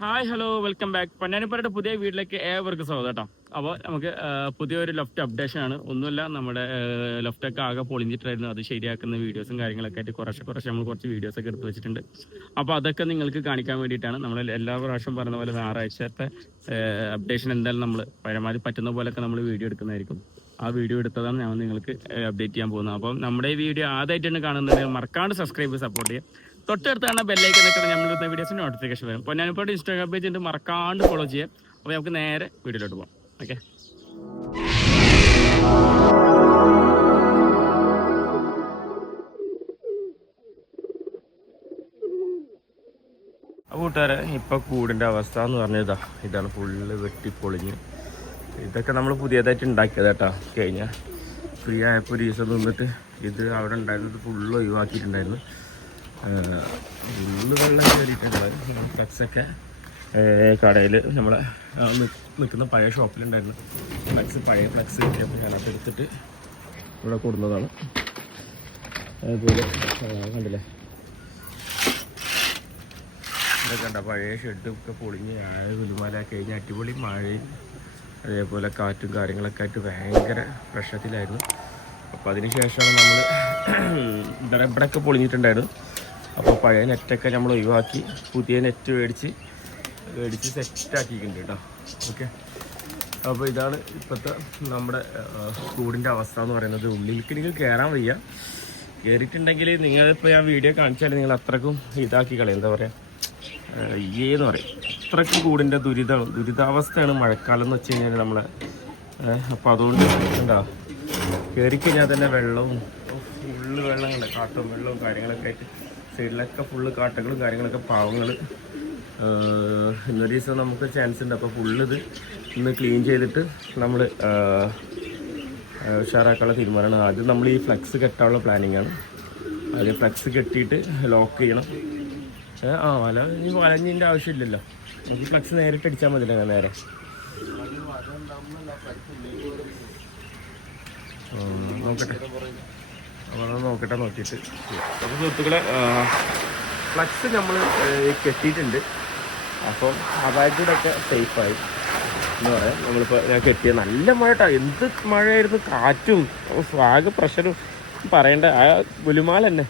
Hi hello welcome back പൊന്നാനിപ്പറയുടെ പുതിയ വീട്ടിലേക്ക് ഏവർക്കും സ്വാഗതം കേട്ടോ. അപ്പോൾ നമുക്ക് പുതിയൊരു ലെഫ്റ്റ് അപ്ഡേഷൻ ആണ്. ഒന്നുമില്ല നമ്മുടെ ലെഫ്റ്റൊക്കെ ആകെ പൊളിഞ്ഞിട്ടായിരുന്നു. അത് ശരിയാക്കുന്ന വീഡിയോസും കാര്യങ്ങളൊക്കെ ആയിട്ട് കുറച്ച് കുറച്ച് നമ്മൾ കുറച്ച് വീഡിയോസൊക്കെ എടുത്ത് വെച്ചിട്ടുണ്ട്. അപ്പോൾ അതൊക്കെ നിങ്ങൾക്ക് കാണിക്കാൻ വേണ്ടിയിട്ടാണ് നമ്മൾ എല്ലാ പ്രാവശ്യം പറഞ്ഞ പോലെ ഞായറാഴ്ചത്തെ അപ്ഡേഷൻ എന്തായാലും നമ്മൾ പരമാവധി പറ്റുന്ന പോലെയൊക്കെ നമ്മൾ വീഡിയോ എടുക്കുന്നതായിരിക്കും. ആ വീഡിയോ എടുത്തതാണ് ഞാൻ നിങ്ങൾക്ക് അപ്ഡേറ്റ് ചെയ്യാൻ പോകുന്നത്. അപ്പം നമ്മുടെ ഈ വീഡിയോ ആദ്യമായിട്ടാണ് കാണുന്നുണ്ടെങ്കിൽ മറക്കാണ്ട് സബ്സ്ക്രൈബ് സപ്പോർട്ട് ചെയ്യുക. തൊട്ടടുത്താണ് ബെല്ലൈക്കൻ നിൽക്കുന്നത്. നമ്മൾ ഇടുന്ന വീഡിയോസിന് നോട്ടിഫിക്കേഷൻ വരും. ഞാനിപ്പോൾ ഇൻസ്റ്റാഗ്രാം പേജ് ഉണ്ട്. മറക്കാണ്ട് ഫോളോ ചെയ്യാം അപ്പോൾ നമുക്ക് നേരെ വീഡിയോയിലോട്ട് പോകാം. ഓക്കെ കൂട്ടുകാരെ ഇപ്പൊ കൂടിന്റെ അവസ്ഥ എന്ന് പറഞ്ഞതാ ഇതാണ് ഫുള്ള് വെട്ടിപ്പൊളിഞ്ഞ്. ഇതൊക്കെ നമ്മൾ പുതിയതായിട്ട് ഉണ്ടാക്കിയത് കേട്ടാ. കഴിഞ്ഞ ഫ്രീ ആയപ്പോൾ ഒരു ദിവസം നിന്നിട്ട് ഇത് അവിടെ ഉണ്ടായിരുന്നത് ഫുള്ള് ഒഴിവാക്കിയിട്ടുണ്ടായിരുന്നു. ഫുള്ള് വെള്ളം കയറിയിട്ടുണ്ടായിരുന്നു ഫ്ലക്സൊക്കെ കടയിൽ നമ്മളെ നിൽക്കുന്ന പഴയ ഷോപ്പിലുണ്ടായിരുന്നു. ഫ്ലക്സ് പഴയ ഫ്ലക്സ് ഞാനത് എടുത്തിട്ട് ഇവിടെ കൊടുന്നതാണ്. അതുപോലെ കണ്ടില്ലേ? ഇതൊക്കെ കണ്ട? പഴയ ഷെഡ് ഒക്കെ പൊളിഞ്ഞ് കഴിഞ്ഞ് കഴിഞ്ഞ അടിപൊളി മഴയും അതേപോലെ കാറ്റും കാര്യങ്ങളൊക്കെ ആയിട്ട് ഭയങ്കര പ്രശ്നത്തിലായിരുന്നു. അപ്പോൾ അതിനുശേഷമാണ് നമ്മൾ ഇവിടെ ഇവിടെയൊക്കെ പൊളിഞ്ഞിട്ടുണ്ടായിരുന്നു. അപ്പോൾ പഴയ നെറ്റൊക്കെ നമ്മൾ ഒഴിവാക്കി പുതിയ നെറ്റ് മേടിച്ച് മേടിച്ച് സെറ്റാക്കിയിട്ടുണ്ട് കേട്ടോ. ഓക്കെ. അപ്പോൾ ഇതാണ് ഇപ്പോഴത്തെ നമ്മുടെ കൂടിന്റെ അവസ്ഥ എന്ന് പറയുന്നത്. ഉള്ളിലേക്ക് നിങ്ങൾ കയറാൻ വയ്യ. കയറിയിട്ടുണ്ടെങ്കിൽ നിങ്ങളിപ്പോൾ ഞാൻ വീഡിയോ കാണിച്ചാൽ നിങ്ങൾ അത്രക്കും ഇതാക്കി കളയും. എന്താ പറയുക ഈയെന്ന് പറയും. അത്രക്കും കൂടിന്റെ ദുരിത ദുരിതാവസ്ഥയാണ് മഴക്കാലം എന്ന് വെച്ച് കഴിഞ്ഞാൽ നമ്മളെ. അപ്പോൾ അതുകൊണ്ട് എന്താ? കയറിക്കഴിഞ്ഞാൽ തന്നെ വെള്ളവും ഫുള്ള് വെള്ളം കണ്ട കാട്ടും വെള്ളവും കാര്യങ്ങളൊക്കെ ആയിട്ട് സൈഡിലൊക്കെ ഫുള്ള് കാട്ടകളും കാര്യങ്ങളൊക്കെ പാവങ്ങൾ ഇന്നൊരു ദിവസം നമുക്ക് ചാൻസ് ഉണ്ട്. അപ്പോൾ ഫുള്ള് ഇത് ഇന്ന് ക്ലീൻ ചെയ്തിട്ട് നമ്മൾ ഉഷാറാക്കാനുള്ള തീരുമാനമാണ്. ആദ്യം നമ്മൾ ഈ ഫ്ലക്സ് കെട്ടാനുള്ള പ്ലാനിങ് ആണ്. അതിൽ ഫ്ലക്സ് കെട്ടിയിട്ട് ലോക്ക് ചെയ്യണം. ആ വല ഇനി വലഞ്ഞതിന്റെ ആവശ്യമില്ലല്ലോ. നമുക്ക് ഫ്ലക്സ് നേരിട്ട് അടിച്ചാൽ അങ്ങനെ നേരെ. നോക്കട്ടെ. അപ്പോൾ നോക്കട്ടെ നോക്കിയിട്ട്. അപ്പോൾ സുഹൃത്തുക്കളെ ഫ്ലക്സ് നമ്മൾ കെട്ടിയിട്ടുണ്ട്. അപ്പം സേഫ് സേഫായി. എന്ന് പറയാം. നമ്മളിപ്പോൾ ഞാൻ കെട്ടിയ നല്ല മഴ. എന്ത് മഴയായിരുന്നു? കാറ്റും ആകെ പ്രഷറും പറയേണ്ട. ആ ഗുലിമാല തന്നെ.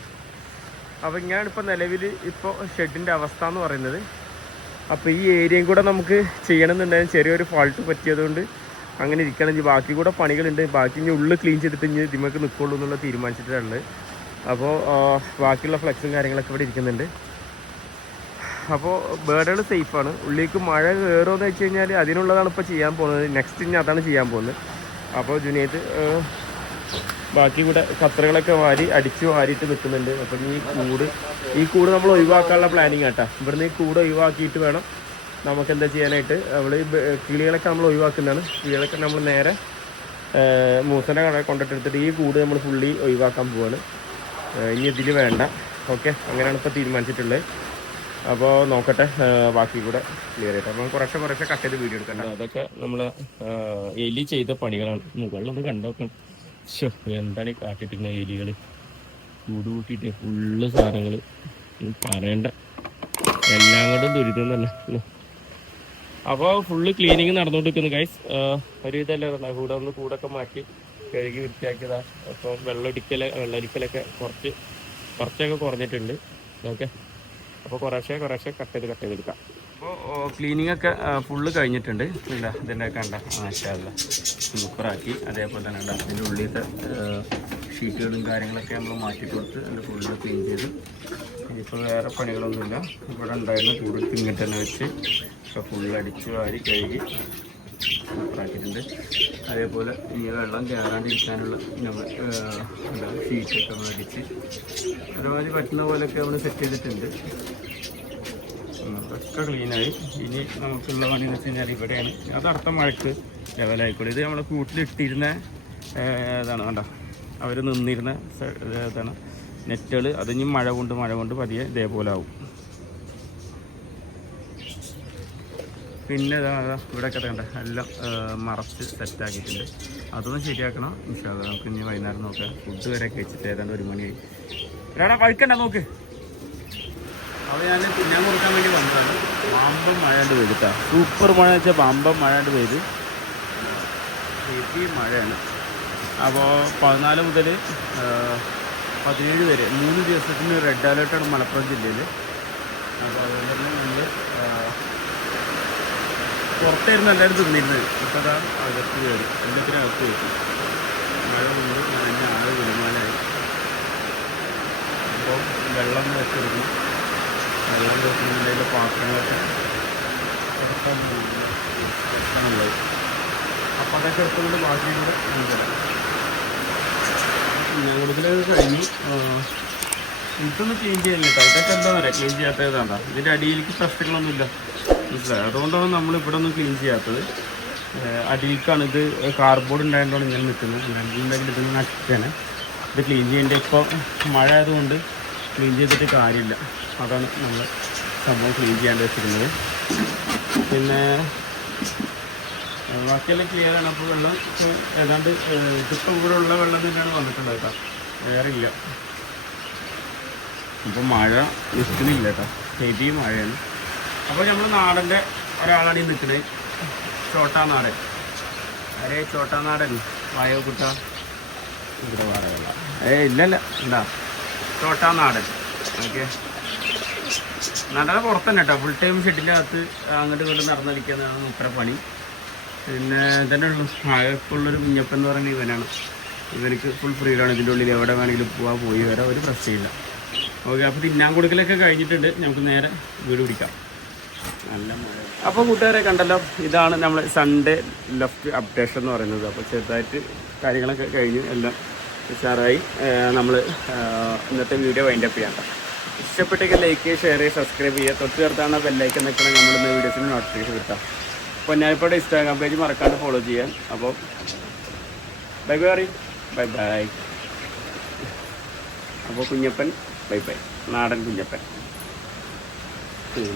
അപ്പം ഞാനിപ്പോൾ നിലവിൽ ഇപ്പോൾ ഷെഡിന്റെ അവസ്ഥ എന്ന് പറയുന്നത്. അപ്പോൾ ഈ ഏരിയയും കൂടെ നമുക്ക് ചെയ്യണമെന്നുണ്ടായിരുന്നു. ചെറിയൊരു ഫോൾട്ട് പറ്റിയതുകൊണ്ട് അങ്ങനെ ഇരിക്കണമെങ്കിൽ ബാക്കി കൂടെ പണികളുണ്ട്. ബാക്കി ഇനി ഉള്ളിൽ ക്ലീൻ ചെയ്തിട്ട് ഇനി ഇതിമക്ക് നിൽക്കുള്ളൂ എന്നുള്ള തീരുമാനിച്ചിട്ടുള്ളത് അപ്പോൾ ബാക്കിയുള്ള ഫ്ലക്സും കാര്യങ്ങളൊക്കെ ഇവിടെ ഇരിക്കുന്നുണ്ട്. അപ്പോൾ ബേഡുകൾ സേഫാണ് ഉള്ളിലേക്ക് മഴ കയറുമെന്ന് വെച്ച് കഴിഞ്ഞാൽ അതിനുള്ളതാണ് ഇപ്പോൾ ചെയ്യാൻ പോകുന്നത്. നെക്സ്റ്റ് ഇനി അതാണ് ചെയ്യാൻ പോകുന്നത്. അപ്പോൾ ജുനേത് ബാക്കി കൂടെ കത്രകളൊക്കെ വാരി അടിച്ച് വാരിയിട്ട് നിൽക്കുന്നുണ്ട് അപ്പം ഈ കൂട് ഈ കൂട് നമ്മൾ ഒഴിവാക്കാനുള്ള പ്ലാനിങ് ആട്ടാ ഇവിടുന്ന് ഈ കൂട് ഒഴിവാക്കിയിട്ട് വേണം നമുക്ക് എന്താ ചെയ്യാനായിട്ട് നമ്മൾ ഈ കിളികളൊക്കെ നമ്മൾ ഒഴിവാക്കുന്നതാണ്. കിളികളൊക്കെ നമ്മൾ നേരെ മൂസന്റെ കട കൊണ്ടിട്ടെടുത്തിട്ട് ഈ കൂട് നമ്മൾ ഫുള്ളി ഒഴിവാക്കാൻ പോവാണ്. ഇനി ഇതിൽ വേണ്ട. ഓക്കെ? അങ്ങനെയാണ് ഇപ്പോൾ തീരുമാനിച്ചിട്ടുള്ളത്. അപ്പോൾ നോക്കട്ടെ ബാക്കി കൂടെ ക്ലിയർ ആയിട്ട്. അപ്പം കുറച്ച് കുറച്ച് കട്ട് ചെയ്ത് വീഡിയോ എടുക്കണ്ട. അതൊക്കെ നമ്മൾ എലി ചെയ്ത പണികളാണ്. മുകളിലൊന്ന് കണ്ടോക്കണം ശോ എന്താണ് ഈ കാട്ടിട്ടിരുന്ന എലികൾ കൂട് കൂട്ടിയിട്ട് ഫുള്ള് സാധനങ്ങൾ പറയണ്ട. എല്ലാം കൊണ്ടും ദുരിതം തന്നെ. അപ്പോൾ ഫുള്ള് ക്ലീനിങ് നടന്നുകൊണ്ടിരിക്കുന്നു ഗൈസ് ഒരു ഇതല്ലേ കൂടെ ഒന്ന് കൂടൊക്കെ മാറ്റി കഴുകി വൃത്തിയാക്കിയതാ. അപ്പോൾ വെള്ളമൊടിക്കൽ വെള്ളമൊടിക്കലൊക്കെ കുറച്ച് കുറച്ചൊക്കെ കുറഞ്ഞിട്ടുണ്ട്. ഓക്കെ. അപ്പോൾ കുറേശ്ശെ കുറേശ്ശെ കട്ട് ചെയ്ത് കട്ട് ചെയ്തെടുക്കാം. അപ്പോൾ ക്ലീനിങ് ഒക്കെ ഫുള്ള് കഴിഞ്ഞിട്ടുണ്ട്. ഇല്ല ഇതിന്റെ കണ്ട. മാഷല്ല സൂപ്പറാക്കി അതേപോലെ തന്നെ അതിന്റെ ഉള്ളിലത്തെ ഷീറ്റുകളും കാര്യങ്ങളൊക്കെ നമ്മൾ മാറ്റി കൊടുത്ത് അതിന്റെ ഫുള്ള് ക്ലീൻ ചെയ്ത്. ഇപ്പോൾ വേറെ പണികളൊന്നുമില്ല. ഇവിടെ ഉണ്ടായിരുന്ന കൂടുതൽ തിങ്ങിട്ട് തന്നെ വെച്ച് ഇപ്പോൾ ഫുള്ള് അടിച്ച് വാരി കഴുകി സൂപ്പറാക്കിയിട്ടുണ്ട് അതേപോലെ ഈ വെള്ളം കയറാണ്ടിരിക്കാനുള്ള നമ്മൾ എന്താ ഷീറ്റൊക്കെ നമ്മൾ അടിച്ച് ഒരുമാതിരി പറ്റുന്ന പോലെയൊക്കെ നമ്മൾ സെറ്റ് ചെയ്തിട്ടുണ്ട്. ഒക്കെ ക്ലീനായി ഇനി നമുക്കുള്ള പണി എന്ന് വെച്ച് കഴിഞ്ഞാൽ ഇവിടെയാണ്. അത് അടുത്ത മഴക്ക് ലെവലായിക്കോളും. ഇത് നമ്മൾ കൂട്ടിലിട്ടിരുന്ന ഇതാണ് കണ്ട? അവർ നിന്നിരുന്ന ഇതാണ്. നെറ്റുകൾ അതിനി മഴ കൊണ്ട് മഴ കൊണ്ട് പതിയെ ഇതേപോലെ ആവും. പിന്നെ ഇവിടെയൊക്കെ കണ്ട? എല്ലാം മറച്ച് സെറ്റാക്കിയിട്ടുണ്ട്. അതൊന്നും ശരിയാക്കണം. ഇൻഷാല്ല നമുക്ക് ഇനി വൈകുന്നേരം നോക്കാം. ഫുഡ് വരെ കഴിച്ചിട്ട് ഏതാണ്ട് ഒരു മണിയായി എടാ പഴുക്കണ്ട നോക്ക്. അത് ഞാൻ തിന്നാൻ കൊടുക്കാൻ വേണ്ടി വന്നതാണ്. പാമ്പം മഴയാണ്ട് പെയ്തിട്ടാ സൂപ്പർ മഴ വെച്ചാൽ പാമ്പം മഴയാണ്ട് പെയ്ത്. ഹെവി മഴയാണ്. അപ്പോൾ പതിനാല് മുതൽ പതിനേഴ് വരെ മൂന്ന് ദിവസത്തിന് റെഡ് അലേർട്ടാണ് മലപ്പുറം ജില്ലയിൽ അപ്പോൾ അതുകൊണ്ട് തന്നെ നമ്മൾ പുറത്തായിരുന്നു എല്ലാവരും തിന്നിരുന്നത്. ഇപ്പോൾ അതാ അകത്ത് കയറി എല്ലാത്തിനും അകത്ത് കയറി. മഴ കൊണ്ട് നനഞ്ഞ ആറ് വരുമാനമായി അപ്പോൾ വെള്ളം വെച്ചെടുക്കും. വെള്ളം വെക്കുന്നതിന്റെ പാത്രങ്ങളൊക്കെ പുറത്താണ് പുറത്താണുള്ളത് അപ്പോൾ അതൊക്കെ എടുത്തുകൊണ്ട് ബാക്കിയുള്ള കൂടുതലാണ് ഞങ്ങളിതിൽ കഴിഞ്ഞു ആ, ഇതൊന്നും ക്ലീൻ ചെയ്യുന്നില്ല ഇതൊക്കെ എന്താ പറയുക ക്ലീൻ ചെയ്യാത്തതാണ് ഇതിന്റെ അടിയിലേക്ക് പ്രശ്നങ്ങളൊന്നുമില്ല. മനസ്സിലായി? അതുകൊണ്ടാണ് നമ്മൾ ഇവിടെ ഒന്നും ക്ലീൻ ചെയ്യാത്തത്. അടിയിലേക്കാണ് ഇത് കാർബോർഡ് ഉണ്ടായതുകൊണ്ടാണ് ഇങ്ങനെ നിൽക്കുന്നത്. ഞാനുണ്ടെങ്കിൽ ഇത് നശിച്ചാണ് ഇത് ക്ലീൻ ചെയ്യേണ്ട ഇപ്പോൾ മഴ ആയതുകൊണ്ട് ക്ലീൻ ചെയ്തിട്ട് കാര്യമില്ല. അതാണ് നമ്മൾ സംഭവം ക്ലീൻ ചെയ്യാണ്ട് വെച്ചിരുന്നത് പിന്നെ ബാക്കിയെല്ലാം ക്ലിയർ ആണ്. അപ്പോൾ വെള്ളം ഏതാണ്ട് ഇപ്പം ഇതിപ്പോൾ ഇവിടെ ഉള്ള വെള്ളം തന്നെയാണ് വന്നിട്ടുള്ളത് കേട്ടോ. വേറെ ഇല്ല. ഇപ്പം മഴ നിൽക്കുന്നില്ല കേട്ടോ. ഹെവി മഴയാണ്. അപ്പോൾ നമ്മൾ നാടന്റെ ഒരാളാണ് ഈ നിൽക്കുന്നത് ചോട്ടാ നാടൻ അരേ ചോട്ടാ നാടൻ വായോ കുട്ട. ഇവിടെ വാടകയുള്ള ഏ ഇല്ലല്ല എന്താ? ചോട്ടാ നാടൻ ഓക്കെ. നടന്ന പുറത്തന്നെ കേട്ടോ. ഫുൾ ടൈം ഷെഡിന്റെ അകത്ത് അങ്ങോട്ട് ഇങ്ങോട്ട് നടന്നടിക്കുന്നതാണ് മുപ്പര പണി പിന്നെ തന്നെ ഉള്ളു കുഞ്ഞപ്പൻ എന്ന് പറയുന്നത് ഇവനാണ്. ഇവനക്ക് ഫുൾ ഫ്രീഡാണ് ഇതിന്റെ ഉള്ളിൽ എവിടെ വേണമെങ്കിലും പോവാ പോയി വരാം ഒരു പ്രശ്നമില്ല. ഓക്കെ അപ്പോൾ തിന്നാൻ കൊടുക്കലൊക്കെ കഴിഞ്ഞിട്ടുണ്ട്. നമുക്ക് നേരെ വീട് പിടിക്കാം. നല്ല മഴ. അപ്പോൾ കൂട്ടുകാരെ കണ്ടല്ലോ ഇതാണ് നമ്മൾ സൺഡേ ലെഫ്റ്റ് അപ്ഡേഷൻ എന്ന് പറയുന്നത്. അപ്പോൾ ചെറുതായിട്ട് കാര്യങ്ങളൊക്കെ കഴിഞ്ഞു എല്ലാം ഉഷാറായി. നമ്മൾ ഇന്നത്തെ വീഡിയോ വൈൻഡപ്പ് ചെയ്യാം ഇഷ്ടപ്പെട്ടെങ്കിൽ ലൈക്ക് ഷെയർ ചെയ്യുക സബ്സ്ക്രൈബ് ചെയ്യുക. തൊട്ട് ചേർത്താണ് ബെല്ലൈക്കൻ നിൽക്കണം നമ്മൾ ഇന്ന് വീഡിയോസിന് നോട്ടിഫിക്കേഷൻ കിട്ടാം ഞാനിപ്പോൾ ഇൻസ്റ്റാഗ്രാം പേജ് മറക്കാണ്ട് ഫോളോ ചെയ്യാൻ. അപ്പോൾ ബൈ ബൈ ബൈ ബൈ അപ്പോൾ കുഞ്ഞപ്പൻ ബൈ ബൈ നാടൻ കുഞ്ഞപ്പൻ. ശരി